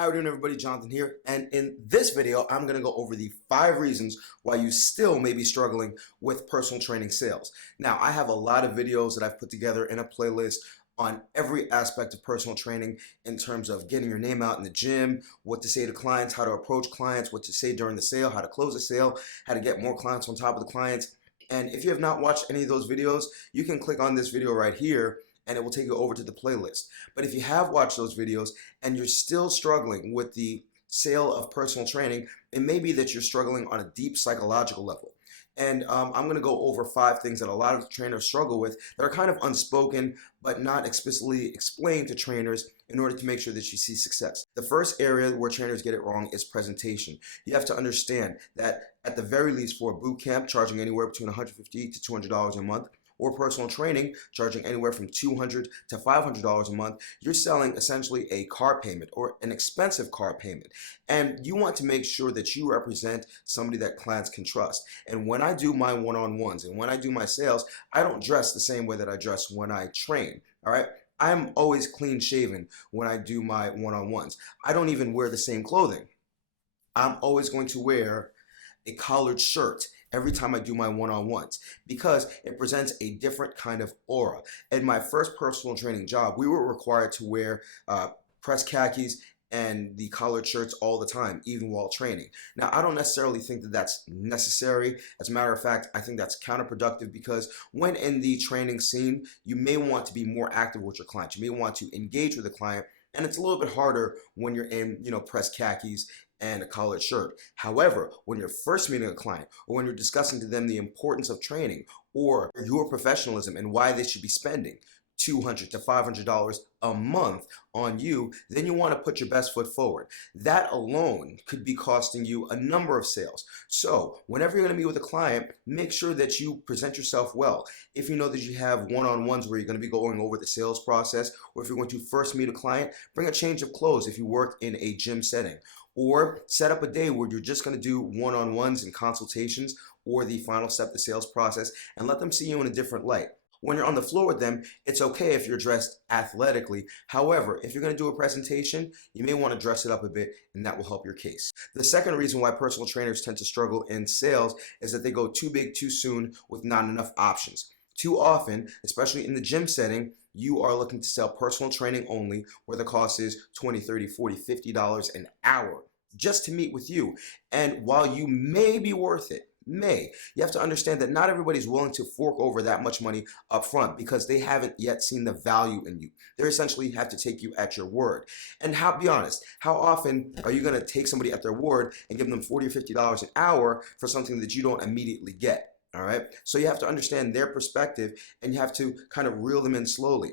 How are you doing, everybody? Jonathan here, and in this video I'm going to go over the 5 reasons why you still may be struggling with personal training sales. Now, I have a lot of videos that I've put together in a playlist on every aspect of personal training in terms of getting your name out in the gym, what to say to clients, how to approach clients, what to say during the sale, how to close a sale, how to get more clients on top of the clients. And if you have not watched any of those videos, you can click on this video right here and it will take you over to the playlist. But if you have watched those videos and you're still struggling with the sale of personal training, it may be that you're struggling on a deep psychological level. And I'm going to go over 5 things that a lot of trainers struggle with that are kind of unspoken but not explicitly explained to trainers in order to make sure that you see success. The first area where trainers get it wrong is presentation. You have to understand that at the very least for a boot camp, charging anywhere between $150 to $200 a month, or personal training, charging anywhere from $200 to $500 a month, you're selling essentially a car payment or an expensive car payment. And you want to make sure that you represent somebody that clients can trust. And when I do my one-on-ones and when I do my sales, I don't dress the same way that I dress when I train, all right? I'm always clean shaven when I do my one-on-ones. I don't even wear the same clothing. I'm always going to wear a collared shirt every time I do my one-on-ones because it presents a different kind of aura. In my first personal training job, we were required to wear press khakis and the collared shirts all the time, even while training. Now, I don't necessarily think that that's necessary. As a matter of fact, I think that's counterproductive because when in the training scene, you may want to be more active with your client. You may want to engage with the client, and it's a little bit harder when you're in, press khakis and a collared shirt. However, when you're first meeting a client or when you're discussing to them the importance of training or your professionalism and why they should be spending $200 to $500 a month on you, then you want to put your best foot forward. That alone could be costing you a number of sales. So whenever you're going to meet with a client, make sure that you present yourself well. If you know that you have one-on-ones where you're going to be going over the sales process, or if you're going to first meet a client, bring a change of clothes if you work in a gym setting. Or set up a day where you're just going to do one-on-ones and consultations or the final step of the sales process and let them see you in a different light. When you're on the floor with them, it's okay if you're dressed athletically. However, if you're going to do a presentation, you may want to dress it up a bit, and that will help your case. The second reason why personal trainers tend to struggle in sales is that they go too big too soon with not enough options. Too often, especially in the gym setting, you are looking to sell personal training only, where the cost is $20, $30, $40, $50 an hour just to meet with you. And while you may be worth it, you have to understand that not everybody's willing to fork over that much money up front because they haven't yet seen the value in you. They essentially have to take you at your word. And be honest, how often are you going to take somebody at their word and give them $40 or $50 an hour for something that you don't immediately get? All right. So you have to understand their perspective and you have to kind of reel them in slowly.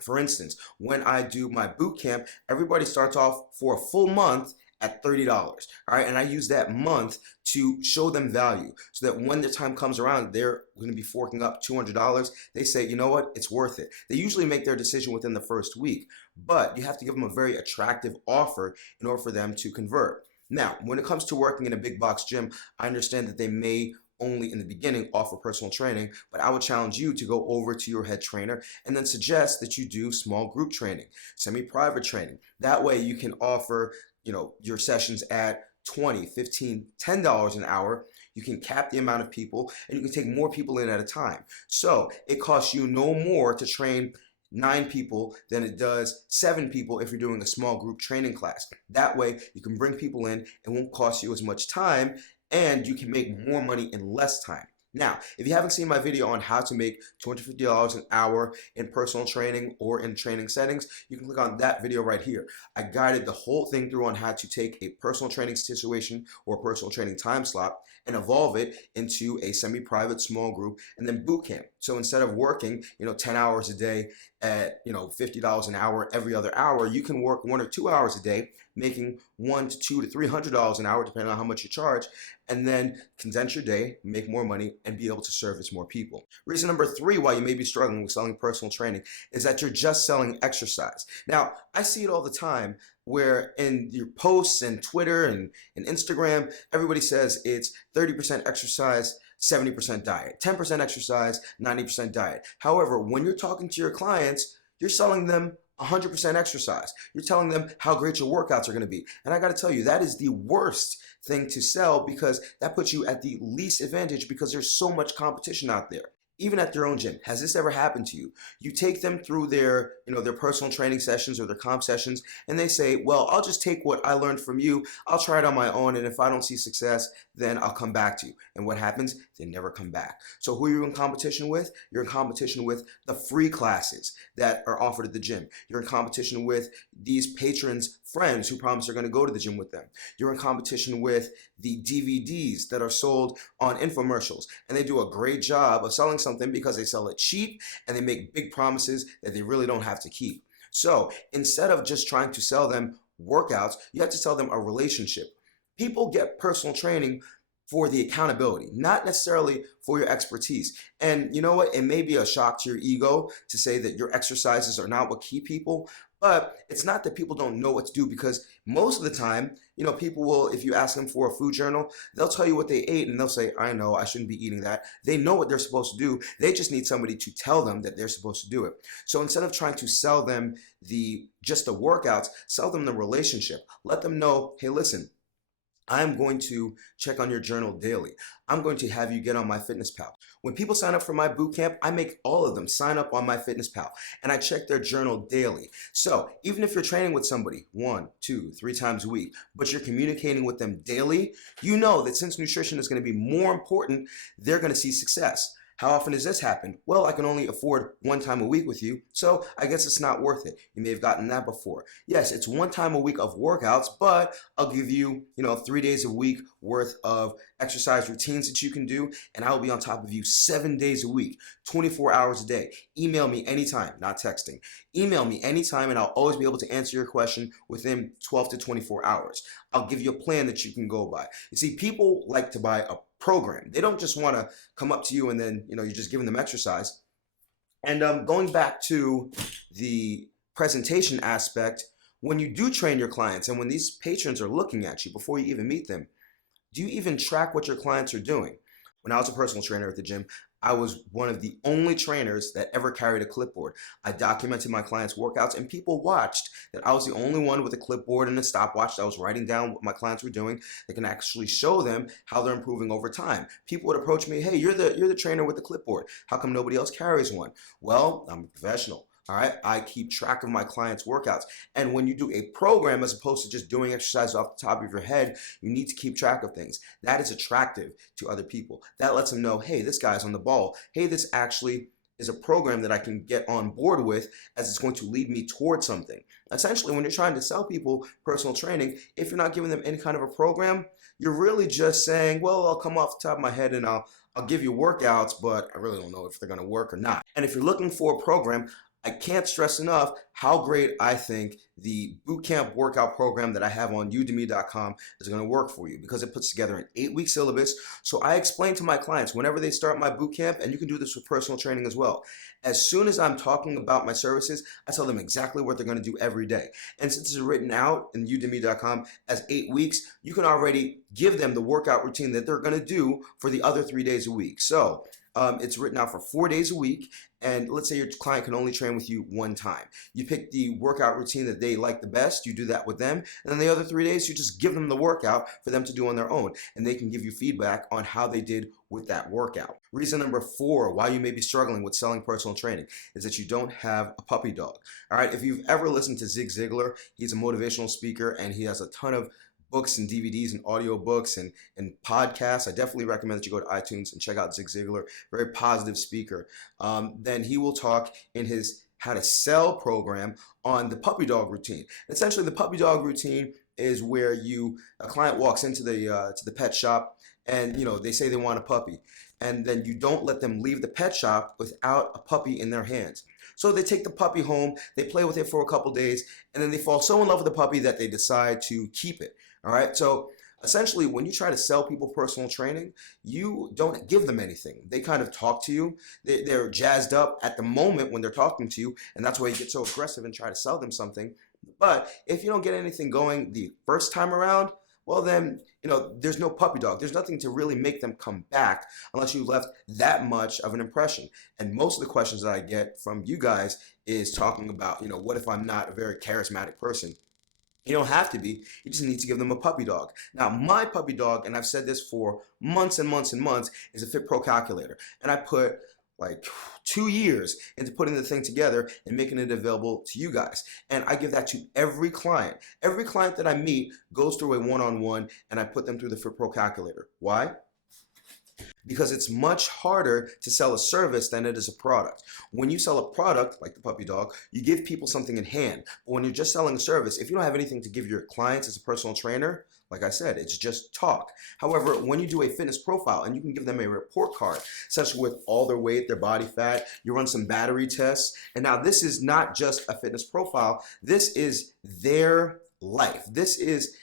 For instance, when I do my boot camp, everybody starts off for a full month at $30, all right? And I use that month to show them value so that when the time comes around, they're going to be forking up $200. They say, you know what, it's worth it. They usually make their decision within the first week, but you have to give them a very attractive offer in order for them to convert. Now, when it comes to working in a big box gym, I understand that they may only in the beginning offer personal training, but I would challenge you to go over to your head trainer and then suggest that you do small group training, semi-private training. That way you can offer your sessions at $20, $15, $10 an hour. You can cap the amount of people and you can take more people in at a time. So it costs you no more to train 9 people than it does 7 people if you're doing a small group training class. That way you can bring people in, it won't cost you as much time, and you can make more money in less time. Now, if you haven't seen my video on how to make $250 an hour in personal training or in training settings, you can click on that video right here. I guided the whole thing through on how to take a personal training situation or a personal training time slot and evolve it into a semi-private small group and then boot camp. So instead of working, 10 hours a day at, $50 an hour every other hour, you can work 1 or 2 hours a day, making $100 to $200 to $300 an hour, depending on how much you charge, and then condense your day, make more money, and be able to service more people. Reason number 3 why you may be struggling with selling personal training is that you're just selling exercise. Now, I see it all the time where in your posts and Twitter and Instagram, everybody says it's 30% exercise, 70% diet, 10% exercise, 90% diet. However, when you're talking to your clients, you're selling them 100% exercise. You're telling them how great your workouts are going to be. And I got to tell you, that is the worst thing to sell because that puts you at the least advantage because there's so much competition out there. Even at their own gym. Has this ever happened to you? You take them through their, their personal training sessions or their comp sessions, and they say, well, I'll just take what I learned from you. I'll try it on my own, and if I don't see success, then I'll come back to you. And what happens? They never come back. So who are you in competition with? You're in competition with the free classes that are offered at the gym. You're in competition with these patrons' friends who promise they're going to go to the gym with them. You're in competition with the DVDs that are sold on infomercials, and they do a great job of selling something because they sell it cheap and they make big promises that they really don't have to keep. So instead of just trying to sell them workouts, you have to sell them a relationship. People get personal training for the accountability, not necessarily for your expertise. And you know what? It may be a shock to your ego to say that your exercises are not what keep people, but it's not that people don't know what to do, because most of the time, people will, if you ask them for a food journal, they'll tell you what they ate and they'll say, I know, I shouldn't be eating that. They know what they're supposed to do. They just need somebody to tell them that they're supposed to do it. So instead of trying to sell them just the workouts, sell them the relationship. Let them know, hey, listen, I'm going to check on your journal daily. I'm going to have you get on MyFitnessPal. When people sign up for my bootcamp, I make all of them sign up on MyFitnessPal, and I check their journal daily. So even if you're training with somebody 1, 2, 3 times a week, but you're communicating with them daily, you know that since nutrition is going to be more important, they're going to see success. How often does this happen? Well, I can only afford 1 time a week with you, so I guess it's not worth it. You may have gotten that before. Yes, it's 1 time a week of workouts, but I'll give you, 3 days a week worth of exercise routines that you can do, and I will be on top of you 7 days a week, 24 hours a day. Email me anytime, not texting. Email me anytime, and I'll always be able to answer your question within 12 to 24 hours. I'll give you a plan that you can go by. You see, people like to buy a program. They don't just want to come up to you and then, you're just giving them exercise. And going back to the presentation aspect, when you do train your clients and when these patrons are looking at you before you even meet them, do you even track what your clients are doing? When I was a personal trainer at the gym, I was one of the only trainers that ever carried a clipboard. I documented my clients' workouts, and people watched that I was the only one with a clipboard and a stopwatch that was writing down what my clients were doing that can actually show them how they're improving over time. People would approach me, hey, you're the trainer with the clipboard. How come nobody else carries one? Well, I'm a professional. All right, I keep track of my clients' workouts. And when you do a program, as opposed to just doing exercise off the top of your head, you need to keep track of things. That is attractive to other people. That lets them know, hey, this guy's on the ball. Hey, this actually is a program that I can get on board with, as it's going to lead me towards something. Essentially, when you're trying to sell people personal training, if you're not giving them any kind of a program, you're really just saying, well, I'll come off the top of my head and I'll give you workouts, but I really don't know if they're going to work or not. And if you're looking for a program, I can't stress enough how great I think the bootcamp workout program that I have on Udemy.com is going to work for you, because it puts together an 8-week syllabus. So I explain to my clients whenever they start my bootcamp, and you can do this with personal training as well. As soon as I'm talking about my services, I tell them exactly what they're going to do every day. And since it's written out in Udemy.com as 8 weeks, you can already give them the workout routine that they're going to do for the other 3 days a week. So it's written out for 4 days a week, and let's say your client can only train with you 1 time. You pick the workout routine that they like the best, you do that with them, and then the other 3 days you just give them the workout for them to do on their own, and they can give you feedback on how they did with that workout. Reason number 4 why you may be struggling with selling personal training is that you don't have a puppy dog. All right, if you've ever listened to Zig Ziglar, he's a motivational speaker, and he has a ton of books and DVDs and audiobooks and podcasts. I definitely recommend that you go to iTunes and check out Zig Ziglar, very positive speaker. Then he will talk in his How to Sell program on the puppy dog routine. Essentially, the puppy dog routine is where a client walks into the pet shop, and they say they want a puppy, and then you don't let them leave the pet shop without a puppy in their hands. So they take the puppy home, they play with it for a couple days, and then they fall so in love with the puppy that they decide to keep it. All right, so essentially, when you try to sell people personal training, you don't give them anything. They kind of talk to you. They're jazzed up at the moment when they're talking to you, and that's why you get so aggressive and try to sell them something. But if you don't get anything going the first time around, well then, there's no puppy dog. There's nothing to really make them come back unless you left that much of an impression. And most of the questions that I get from you guys is talking about, what if I'm not a very charismatic person? You don't have to be. You just need to give them a puppy dog. Now, my puppy dog, and I've said this for months and months and months, is a Fit Pro calculator. And I put like 2 years into putting the thing together and making it available to you guys. And I give that to every client. Every client that I meet goes through a one-on-one, and I put them through the Fit Pro calculator. Why? Because it's much harder to sell a service than it is a product. When you sell a product, like the puppy dog, you give people something in hand. But when you're just selling a service, if you don't have anything to give your clients as a personal trainer, like I said, it's just talk. However, when you do a fitness profile and you can give them a report card, such with all their weight, their body fat, you run some battery tests, and now this is not just a fitness profile, this is their life. This is,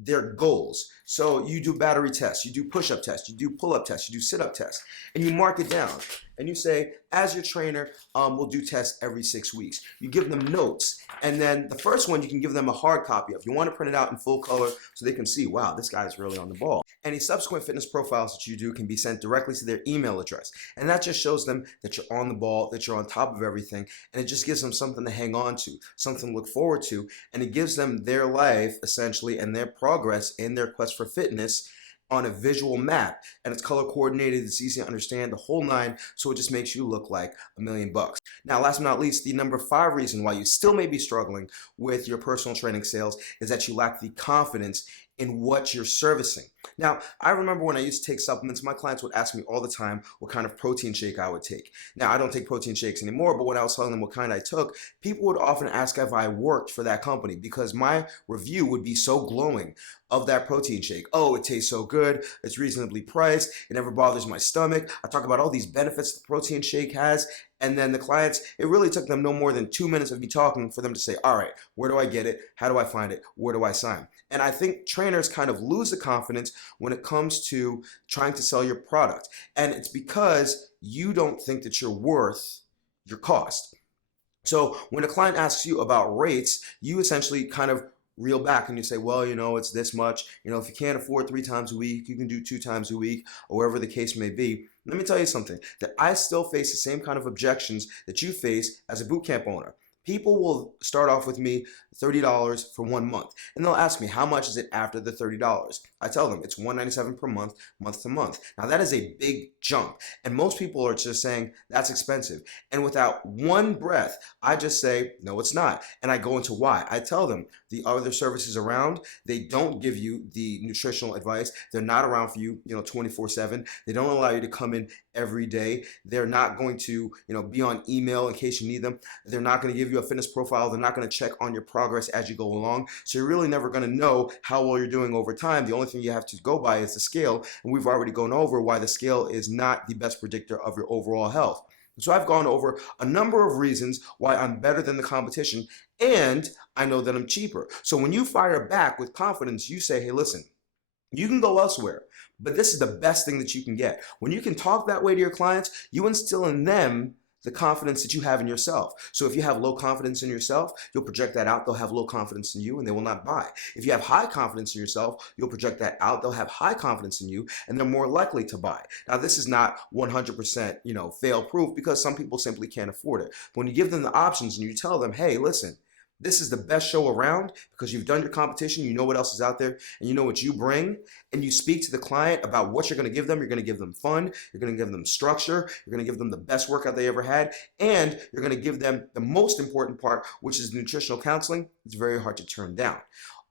their goals. So you do battery tests, you do push-up tests, you do pull-up tests, you do sit-up tests, and you mark it down. And you say, as your trainer, we'll do tests every 6 weeks. You give them notes, and then the first one you can give them a hard copy of. You want to print it out in full color so they can see, wow, this guy's really on the ball. Any subsequent fitness profiles that you do can be sent directly to their email address. And that just shows them that you're on the ball, that you're on top of everything, and it just gives them something to hang on to, something to look forward to, and it gives them their life, essentially, and their progress in their quest for fitness on a visual map, and it's color coordinated, it's easy to understand, the whole nine, so it just makes you look like $1,000,000. Now, last but not least, the number 5 reason why you still may be struggling with your personal training sales is that you lack the confidence in what you're servicing. Now, I remember when I used to take supplements, my clients would ask me all the time what kind of protein shake I would take. Now, I don't take protein shakes anymore, but when I was telling them what kind I took, people would often ask if I worked for that company because my review would be so glowing of that protein shake. Oh, it tastes so good, it's reasonably priced, it never bothers my stomach. I talk about all these benefits the protein shake has, and then the clients, it really took them no more than 2 minutes of me talking for them to say, all right, where do I get it? How do I find it? Where do I sign? And I think trainers kind of lose the confidence when it comes to trying to sell your product. And it's because you don't think that you're worth your cost. So when a client asks you about rates, you essentially kind of reel back and you say, well, it's this much. If you can't afford 3 times a week, you can do 2 times a week, or wherever the case may be. Let me tell you something, that I still face the same kind of objections that you face as a bootcamp owner. People will start off with me $30 for 1 month, and they'll ask me, how much is it after the $30? I tell them it's $197 per month, month to month. Now that is a big jump, and most people are just saying that's expensive. And without one breath, I just say, no, it's not. And I go into why. I tell them the other services around, they don't give you the nutritional advice. They're not around for you, 24/7. They don't allow you to come in every day. They're not going to, be on email in case you need them. They're not going to give you a fitness profile. They're not going to check on your progress as you go along. So you're really never going to know how well you're doing over time. The only thing you have to go by is the scale. And we've already gone over why the scale is not the best predictor of your overall health. So I've gone over a number of reasons why I'm better than the competition, and I know that I'm cheaper. So when you fire back with confidence, you say, hey, listen, you can go elsewhere, but this is the best thing that you can get. When you can talk that way to your clients, you instill in them the confidence that you have in yourself. So if you have low confidence in yourself, you'll project that out. They'll have low confidence in you and they will not buy. If you have high confidence in yourself, you'll project that out. They'll have high confidence in you and they're more likely to buy. Now, this is not 100%, fail proof because some people simply can't afford it. But when you give them the options and you tell them, hey, listen, this is the best show around because you've done your competition, you know what else is out there, and you know what you bring, and you speak to the client about what you're going to give them. You're going to give them fun, you're going to give them structure, you're going to give them the best workout they ever had, and you're going to give them the most important part, which is nutritional counseling. It's very hard to turn down.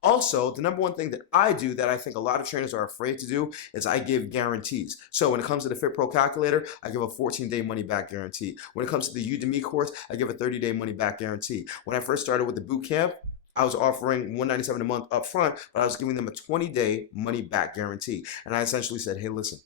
Also, the number one thing that I do that I think a lot of trainers are afraid to do is I give guarantees. So when it comes to the Fit Pro calculator, I give a 14-day money-back guarantee. When it comes to the Udemy course, I give a 30-day money-back guarantee. When I first started with the boot camp, I was offering $197 a month up front, but I was giving them a 20-day money-back guarantee. And I essentially said, hey, listen,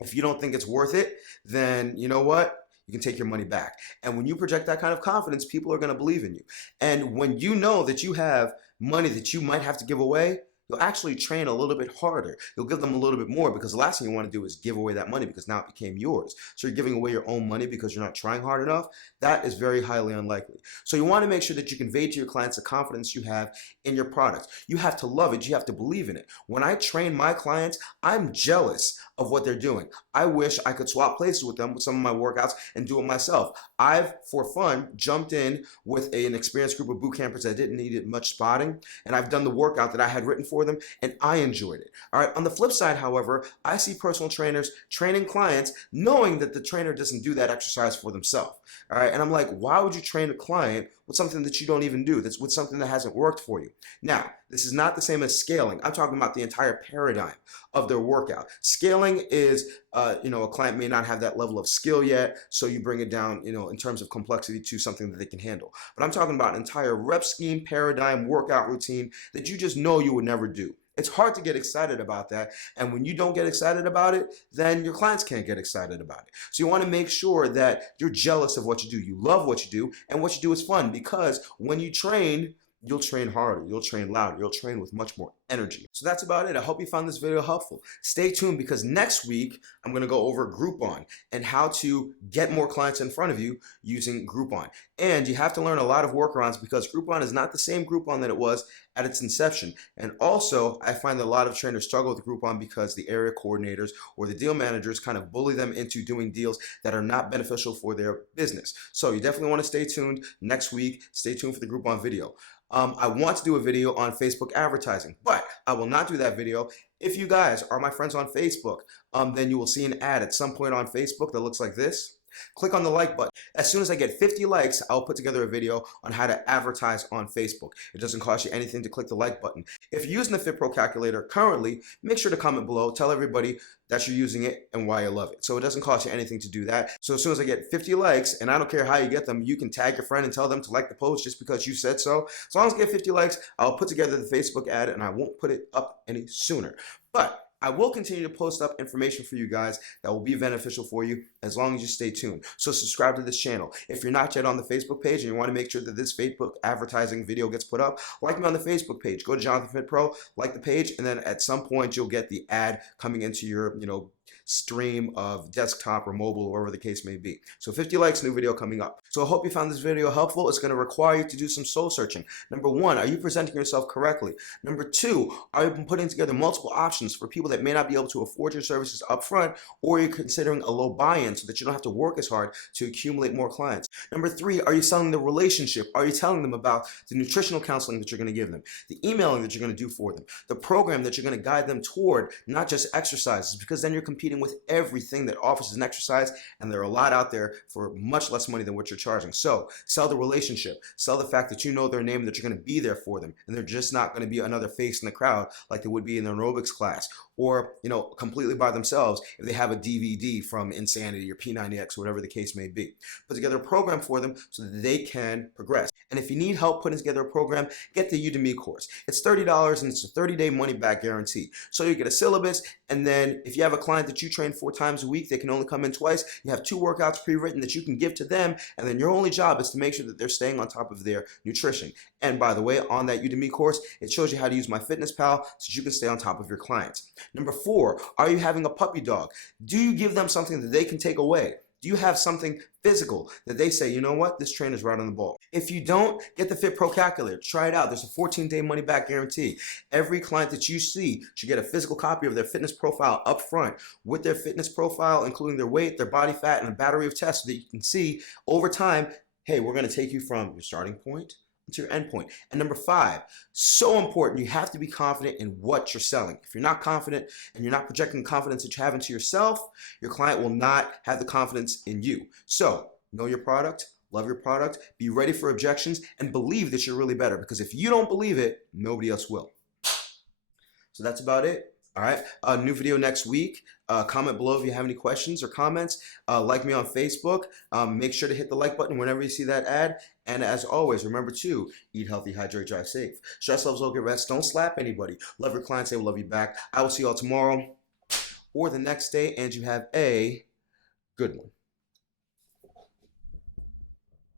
if you don't think it's worth it, then you know what? You can take your money back. And when you project that kind of confidence, people are going to believe in you. And when you know that you have money that you might have to give away, you'll actually train a little bit harder. You'll give them a little bit more, because the last thing you want to do is give away that money, because now it became yours. So you're giving away your own money because you're not trying hard enough. That is very highly unlikely. So you want to make sure that you convey to your clients the confidence you have in your product. You have to love it. You have to believe in it. When I train my clients, I'm jealous of what they're doing. I wish I could swap places with them with some of my workouts and do it myself. I've, for fun, jumped in with an experienced group of boot campers that didn't need much spotting, and I've done the workout that I had written for them, and I enjoyed it. All right. On the flip side, however, I see personal trainers training clients knowing that the trainer doesn't do that exercise for themselves. All right. And I'm like, why would you train a client with something that you don't even do? That's with something that hasn't worked for you. Now, this is not the same as scaling. I'm talking about the entire paradigm of their workout. Scaling is, a client may not have that level of skill yet, so you bring it down, in terms of complexity to something that they can handle. But I'm talking about an entire rep scheme, paradigm, workout routine that you just know you would never do. It's hard to get excited about that. And when you don't get excited about it, then your clients can't get excited about it. So you want to make sure that you're jealous of what you do. You love what you do, and what you do is fun, because when you train, you'll train harder, you'll train louder, you'll train with much more energy. So that's about it. I hope you found this video helpful. Stay tuned, because next week I'm going to go over Groupon and how to get more clients in front of you using Groupon. And you have to learn a lot of workarounds, because Groupon is not the same Groupon that it was at its inception. And also, I find that a lot of trainers struggle with Groupon because the area coordinators or the deal managers kind of bully them into doing deals that are not beneficial for their business. So you definitely want to stay tuned next week. Stay tuned for the Groupon video. I want to do a video on Facebook advertising, but I will not do that video. If you guys are my friends on Facebook, then you will see an ad at some point on Facebook that looks like this. Click on the like button. As soon as I get 50 likes, I'll put together a video on how to advertise on Facebook. It doesn't cost you anything to click the like button. If you're using the FitPro calculator currently, make sure to comment below. Tell everybody that you're using it and why you love it. So it doesn't cost you anything to do that. So as soon as I get 50 likes, and I don't care how you get them, you can tag your friend and tell them to like the post just because you said so. As long as I get 50 likes, I'll put together the Facebook ad, and I won't put it up any sooner. But I will continue to post up information for you guys that will be beneficial for you, as long as you stay tuned. So subscribe to this channel. If you're not yet on the Facebook page and you want to make sure that this Facebook advertising video gets put up, like me on the Facebook page. Go to Jonathan Fit Pro, like the page, and then at some point you'll get the ad coming into your, stream of desktop or mobile, or wherever the case may be. So 50 likes, new video coming up. So I hope you found this video helpful. It's going to require you to do some soul searching. Number one, are you presenting yourself correctly? Number two, are you putting together multiple options for people that may not be able to afford your services up front, or you're considering a low buy-in so that you don't have to work as hard to accumulate more clients? Number three, are you selling the relationship? Are you telling them about the nutritional counseling that you're going to give them, the emailing that you're going to do for them, the program that you're going to guide them toward, not just exercises, because then you're competing with everything that offers an exercise, and there are a lot out there for much less money than what you're charging. So sell the relationship, sell the fact that you know their name, that you're going to be there for them, and they're just not going to be another face in the crowd like they would be in an aerobics class, or completely by themselves if they have a DVD from Insanity or P90X or whatever the case may be. Put together a program for them so that they can progress. And if you need help putting together a program, get the Udemy course. It's $30, and it's a 30-day money-back guarantee. So you get a syllabus, and then if you have a client that you train 4 times a week, they can only come in twice. You have 2 workouts pre-written that you can give to them, and then your only job is to make sure that they're staying on top of their nutrition. And by the way, on that Udemy course, it shows you how to use MyFitnessPal so you can stay on top of your clients. Number 4, are you having a puppy dog? Do you give them something that they can take away? Do you have something physical that they say, you know what, this trainer's right on the ball? If you don't, get the FitPro calculator. Try it out. There's a 14-day money-back guarantee. Every client that you see should get a physical copy of their fitness profile up front, with their fitness profile, including their weight, their body fat, and a battery of tests, so that you can see over time, hey, we're going to take you from your starting point to your end point. And number 5, so important, you have to be confident in what you're selling. If you're not confident and you're not projecting the confidence that you have into yourself, your client will not have the confidence in you. So know your product, love your product, be ready for objections, and believe that you're really better, because if you don't believe it, nobody else will. So that's about it. All right, new video next week. Comment below if you have any questions or comments. Like me on Facebook. Make sure to hit the like button whenever you see that ad. And as always, remember to eat healthy, hydrate, drive safe. Stress levels will get rest. Don't slap anybody. Love your clients. They will love you back. I will see y'all tomorrow or the next day, and you have a good one.